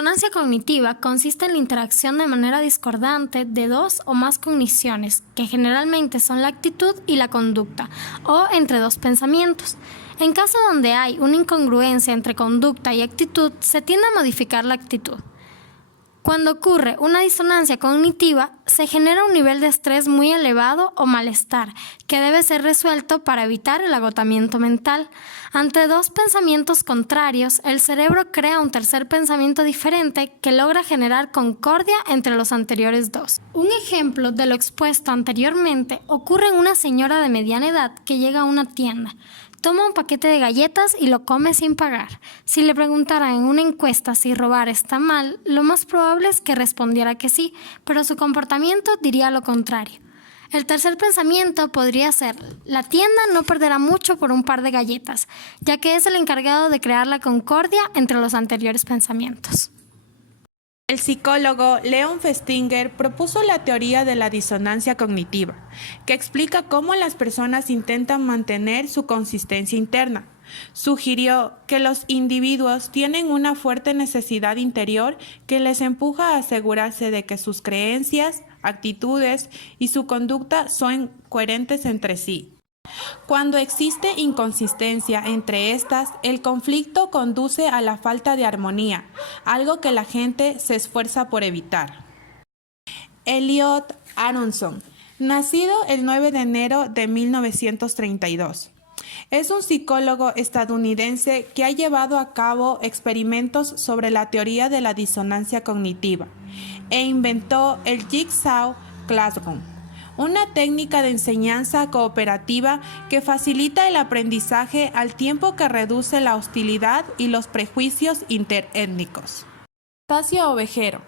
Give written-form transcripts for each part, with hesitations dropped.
disonancia cognitiva consiste en la interacción de manera discordante de dos o más cogniciones, que generalmente son la actitud y la conducta, o entre dos pensamientos. En caso donde hay una incongruencia entre conducta y actitud, se tiende a modificar la actitud. Cuando ocurre una disonancia cognitiva, se genera un nivel de estrés muy elevado o malestar, que debe ser resuelto para evitar el agotamiento mental. Ante dos pensamientos contrarios, el cerebro crea un tercer pensamiento diferente que logra generar concordia entre los anteriores dos. Un ejemplo de lo expuesto anteriormente ocurre en una señora de mediana edad que llega a una tienda. Toma un paquete de galletas y lo come sin pagar. Si le preguntaran en una encuesta si robar está mal, lo más probable es que respondiera que sí, pero su comportamiento diría lo contrario. El tercer pensamiento podría ser: la tienda no perderá mucho por un par de galletas, ya que es el encargado de crear la concordia entre los anteriores pensamientos. El psicólogo Leon Festinger propuso la teoría de la disonancia cognitiva, que explica cómo las personas intentan mantener su consistencia interna. Sugirió que los individuos tienen una fuerte necesidad interior que les empuja a asegurarse de que sus creencias, actitudes y su conducta son coherentes entre sí. Cuando existe inconsistencia entre estas, el conflicto conduce a la falta de armonía, algo que la gente se esfuerza por evitar. Elliot Aronson, nacido el 9 de enero de 1932. Es un psicólogo estadounidense que ha llevado a cabo experimentos sobre la teoría de la disonancia cognitiva e inventó el Jigsaw Classroom, una técnica de enseñanza cooperativa que facilita el aprendizaje al tiempo que reduce la hostilidad y los prejuicios interétnicos. Tasio Ovejero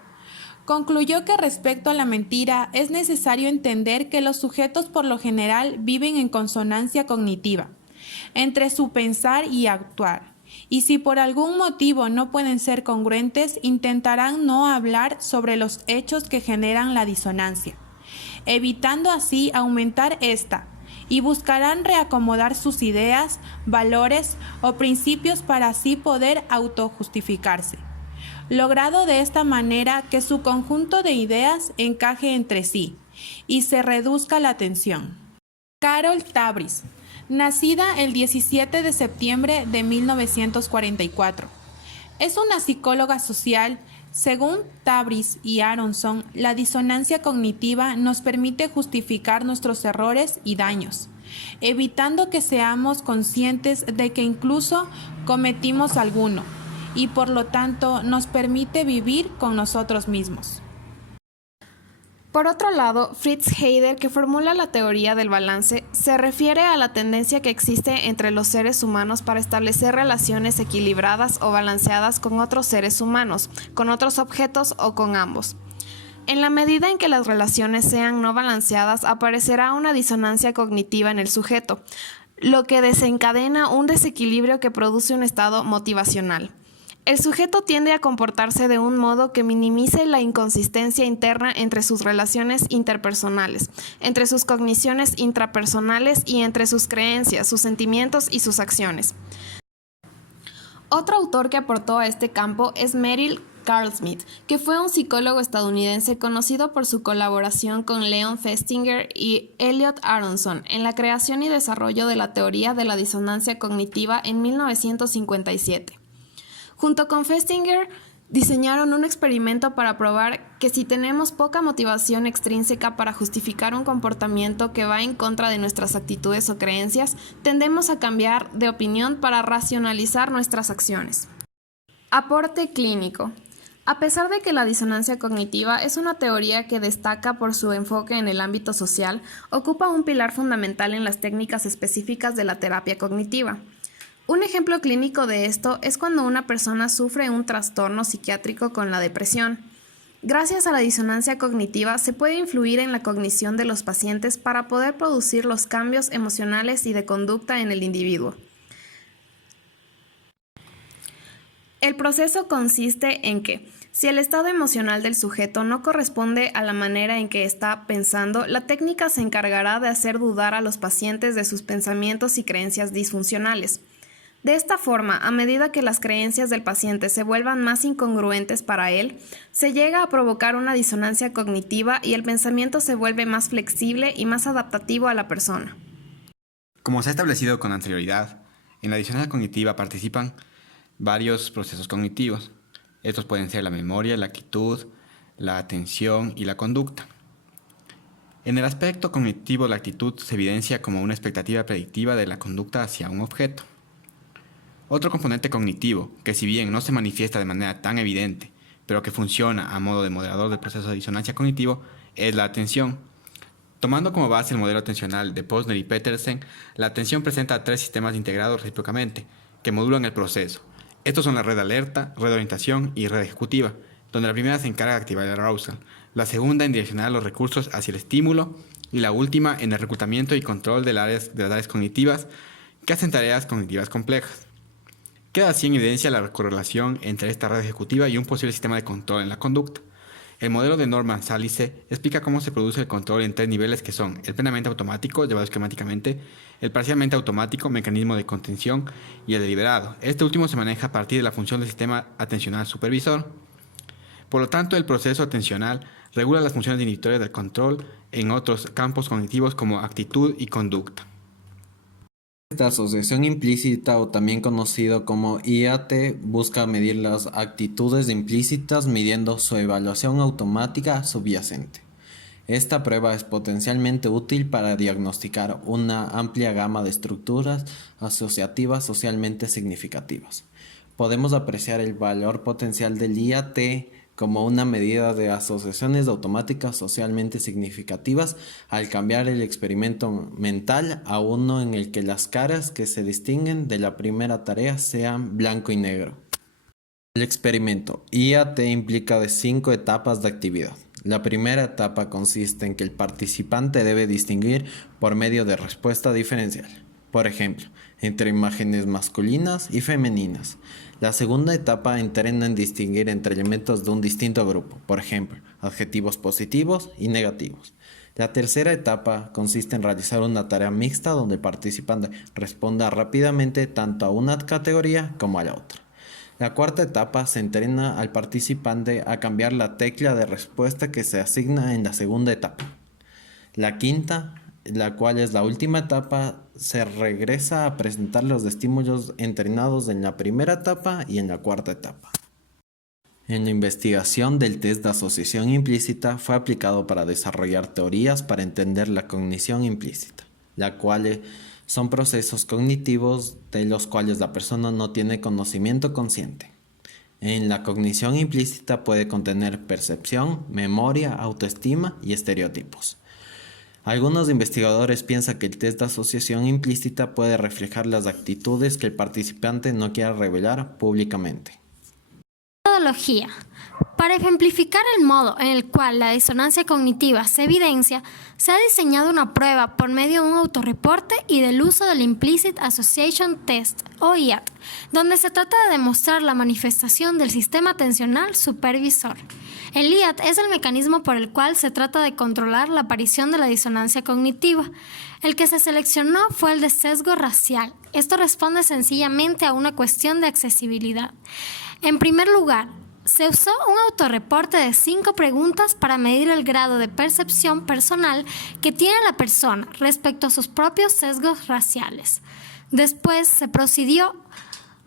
concluyó que respecto a la mentira es necesario entender que los sujetos por lo general viven en consonancia cognitiva entre su pensar y actuar, y si por algún motivo no pueden ser congruentes, intentarán no hablar sobre los hechos que generan la disonancia, evitando así aumentar esta, y buscarán reacomodar sus ideas, valores o principios para así poder autojustificarse, logrado de esta manera que su conjunto de ideas encaje entre sí y se reduzca la tensión. Carol Tabris, nacida el 17 de septiembre de 1944, es una psicóloga social. Según Tabris y Aronson, la disonancia cognitiva nos permite justificar nuestros errores y daños, evitando que seamos conscientes de que incluso cometimos alguno, y por lo tanto nos permite vivir con nosotros mismos. Por otro lado, Fritz Heider, que formula la teoría del balance, se refiere a la tendencia que existe entre los seres humanos para establecer relaciones equilibradas o balanceadas con otros seres humanos, con otros objetos o con ambos. En la medida en que las relaciones sean no balanceadas, aparecerá una disonancia cognitiva en el sujeto, lo que desencadena un desequilibrio que produce un estado motivacional. El sujeto tiende a comportarse de un modo que minimice la inconsistencia interna entre sus relaciones interpersonales, entre sus cogniciones intrapersonales y entre sus creencias, sus sentimientos y sus acciones. Otro autor que aportó a este campo es Merrill Carl-Smith, que fue un psicólogo estadounidense conocido por su colaboración con Leon Festinger y Elliot Aronson en la creación y desarrollo de la teoría de la disonancia cognitiva en 1957. Junto con Festinger, diseñaron un experimento para probar que si tenemos poca motivación extrínseca para justificar un comportamiento que va en contra de nuestras actitudes o creencias, tendemos a cambiar de opinión para racionalizar nuestras acciones. Aporte clínico. A pesar de que la disonancia cognitiva es una teoría que destaca por su enfoque en el ámbito social, ocupa un pilar fundamental en las técnicas específicas de la terapia cognitiva. Un ejemplo clínico de esto es cuando una persona sufre un trastorno psiquiátrico con la depresión. Gracias a la disonancia cognitiva se puede influir en la cognición de los pacientes para poder producir los cambios emocionales y de conducta en el individuo. El proceso consiste en que, si el estado emocional del sujeto no corresponde a la manera en que está pensando, la técnica se encargará de hacer dudar a los pacientes de sus pensamientos y creencias disfuncionales. De esta forma, a medida que las creencias del paciente se vuelvan más incongruentes para él, se llega a provocar una disonancia cognitiva y el pensamiento se vuelve más flexible y más adaptativo a la persona. Como se ha establecido con anterioridad, en la disonancia cognitiva participan varios procesos cognitivos. Estos pueden ser la memoria, la actitud, la atención y la conducta. En el aspecto cognitivo, la actitud se evidencia como una expectativa predictiva de la conducta hacia un objeto. Otro componente cognitivo, que si bien no se manifiesta de manera tan evidente, pero que funciona a modo de moderador del proceso de disonancia cognitivo, es la atención. Tomando como base el modelo atencional de Posner y Petersen, la atención presenta 3 sistemas integrados recíprocamente, que modulan el proceso. Estos son la red alerta, red de orientación y red ejecutiva, donde la primera se encarga de activar el arousal, la segunda en direccionar los recursos hacia el estímulo y la última en el reclutamiento y control de las áreas cognitivas que hacen tareas cognitivas complejas. Queda así en evidencia la correlación entre esta red ejecutiva y un posible sistema de control en la conducta. El modelo de Norman Salice explica cómo se produce el control en 3 niveles que son el plenamente automático, llevado esquemáticamente, el parcialmente automático, mecanismo de contención, y el deliberado. Este último se maneja a partir de la función del sistema atencional supervisor. Por lo tanto, el proceso atencional regula las funciones inhibitorias del control en otros campos cognitivos como actitud y conducta. Esta asociación implícita, o también conocido como IAT, busca medir las actitudes implícitas midiendo su evaluación automática subyacente. Esta prueba es potencialmente útil para diagnosticar una amplia gama de estructuras asociativas socialmente significativas. Podemos apreciar el valor potencial del IAT como una medida de asociaciones automáticas socialmente significativas al cambiar el experimento mental a uno en el que las caras que se distinguen de la primera tarea sean blanco y negro. El experimento IAT implica de 5 etapas de actividad. La primera etapa consiste en que el participante debe distinguir por medio de respuesta diferencial, por ejemplo, entre imágenes masculinas y femeninas. La segunda etapa entrena en distinguir entre elementos de un distinto grupo, por ejemplo, adjetivos positivos y negativos. La tercera etapa consiste en realizar una tarea mixta donde el participante responda rápidamente tanto a una categoría como a la otra. La cuarta etapa se entrena al participante a cambiar la tecla de respuesta que se asigna en la segunda etapa. La quinta, la cual es la última etapa, se regresa a presentar los estímulos entrenados en la primera etapa y en la cuarta etapa. En la investigación del test de asociación implícita fue aplicado para desarrollar teorías para entender la cognición implícita, la cual son procesos cognitivos de los cuales la persona no tiene conocimiento consciente. En la cognición implícita puede contener percepción, memoria, autoestima y estereotipos. Algunos investigadores piensan que el test de asociación implícita puede reflejar las actitudes que el participante no quiera revelar públicamente. Metodología. Para ejemplificar el modo en el cual la disonancia cognitiva se evidencia, se ha diseñado una prueba por medio de un autorreporte y del uso del Implicit Association Test, o IAT, donde se trata de demostrar la manifestación del sistema atencional supervisor. El IAT es el mecanismo por el cual se trata de controlar la aparición de la disonancia cognitiva. El que se seleccionó fue el de sesgo racial. Esto responde sencillamente a una cuestión de accesibilidad. En primer lugar, se usó un autorreporte de 5 preguntas para medir el grado de percepción personal que tiene la persona respecto a sus propios sesgos raciales. Después se procedió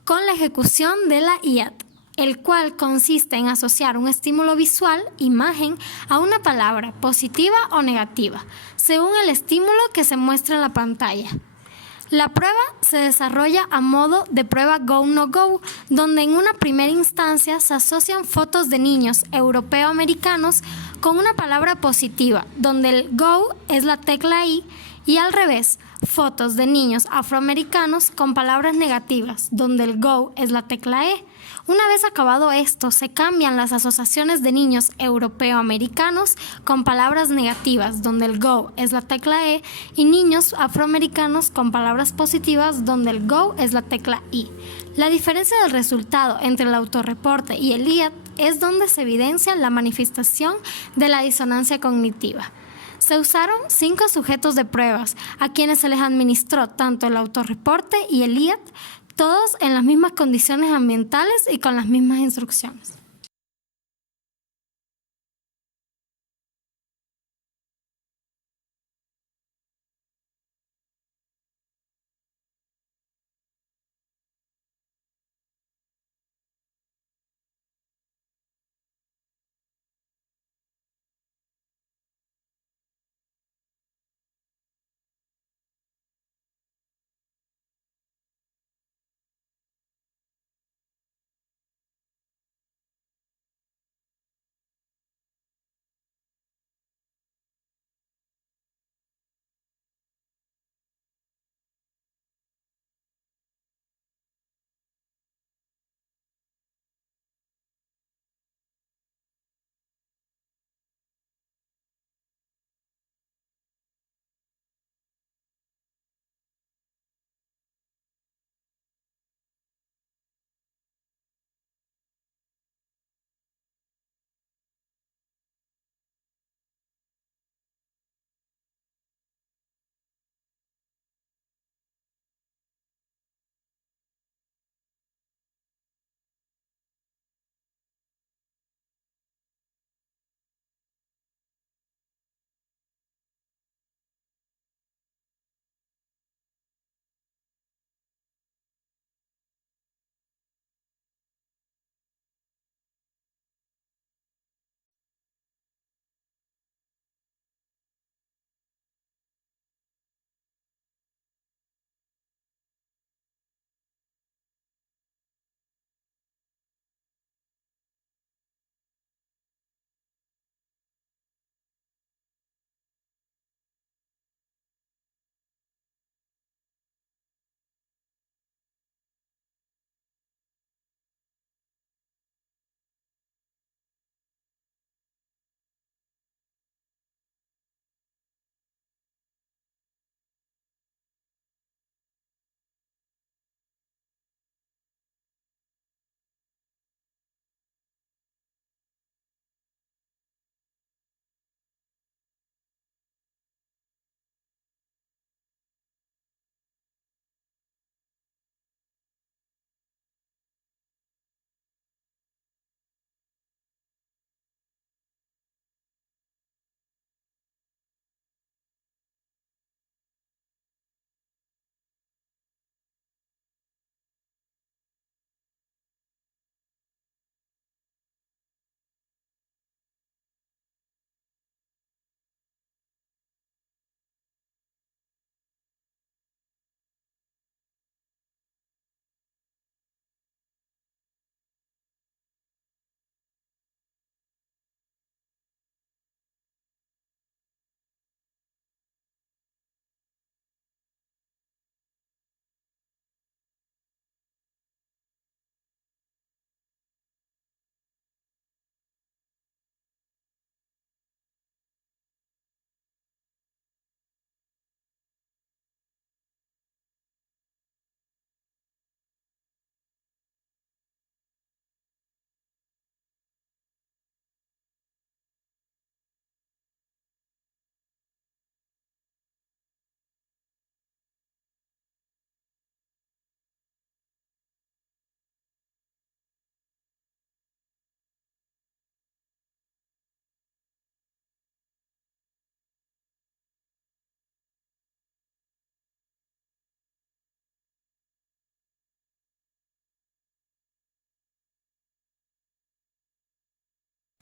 con la ejecución de la IAT, el cual consiste en asociar un estímulo visual, imagen, a una palabra positiva o negativa, según el estímulo que se muestra en la pantalla. La prueba se desarrolla a modo de prueba Go-No-Go, donde en una primera instancia se asocian fotos de niños europeo-americanos con una palabra positiva, donde el Go es la tecla I, y al revés, fotos de niños afroamericanos con palabras negativas, donde el Go es la tecla E. Una vez acabado esto, se cambian las asociaciones de niños europeo-americanos con palabras negativas, donde el Go es la tecla E, y niños afroamericanos con palabras positivas, donde el Go es la tecla I. La diferencia del resultado entre el autorreporte y el IAT es donde se evidencia la manifestación de la disonancia cognitiva. Se usaron 5 sujetos de pruebas, a quienes se les administró tanto el autorreporte y el IAT. todos en las mismas condiciones ambientales y con las mismas instrucciones.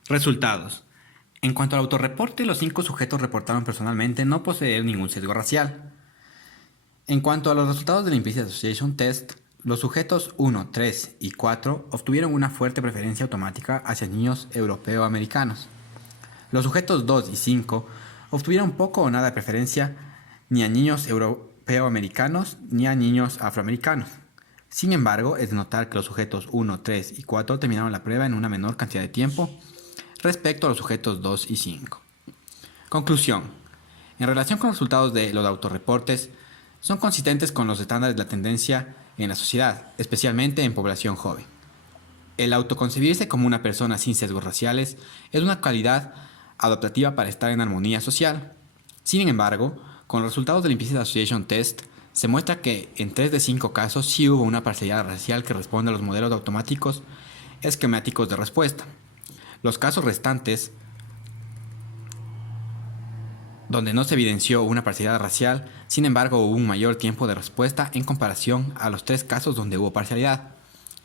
Resultados. En cuanto al autorreporte, los 5 sujetos reportaron personalmente no poseer ningún sesgo racial. En cuanto a los resultados del Implicit Association Test, los sujetos 1, 3 y 4 obtuvieron una fuerte preferencia automática hacia niños europeo-americanos. Los sujetos 2 y 5 obtuvieron poco o nada de preferencia ni a niños europeo-americanos ni a niños afroamericanos. Sin embargo, es de notar que los sujetos 1, 3 y 4 terminaron la prueba en una menor cantidad de tiempo respecto a los sujetos 2 y 5. Conclusión. En relación con los resultados de los autorreportes, son consistentes con los estándares de la tendencia en la sociedad, especialmente en población joven. El autoconcebirse como una persona sin sesgos raciales es una cualidad adaptativa para estar en armonía social. Sin embargo, con los resultados del Implicit Association Test, Se muestra que en 3 de 5 casos sí hubo una parcialidad racial que responde a los modelos automáticos esquemáticos de respuesta. Los casos restantes, donde no se evidenció una parcialidad racial, sin embargo hubo un mayor tiempo de respuesta en comparación a los 3 casos donde hubo parcialidad.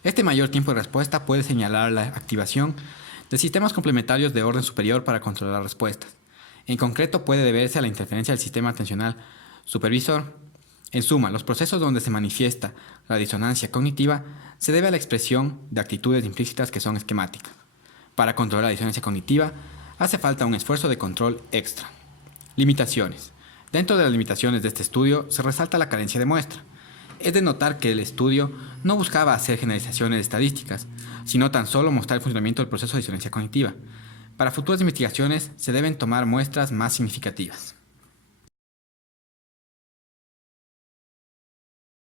Este mayor tiempo de respuesta puede señalar la activación de sistemas complementarios de orden superior para controlar respuestas. En concreto, puede deberse a la interferencia del sistema atencional supervisor. En suma, los procesos donde se manifiesta la disonancia cognitiva se debe a la expresión de actitudes implícitas que son esquemáticas. Para controlar la disonancia cognitiva, hace falta un esfuerzo de control extra. Limitaciones. Dentro de las limitaciones de este estudio se resalta la carencia de muestra. Es de notar que el estudio no buscaba hacer generalizaciones estadísticas, sino tan solo mostrar el funcionamiento del proceso de disonancia cognitiva. Para futuras investigaciones se deben tomar muestras más significativas.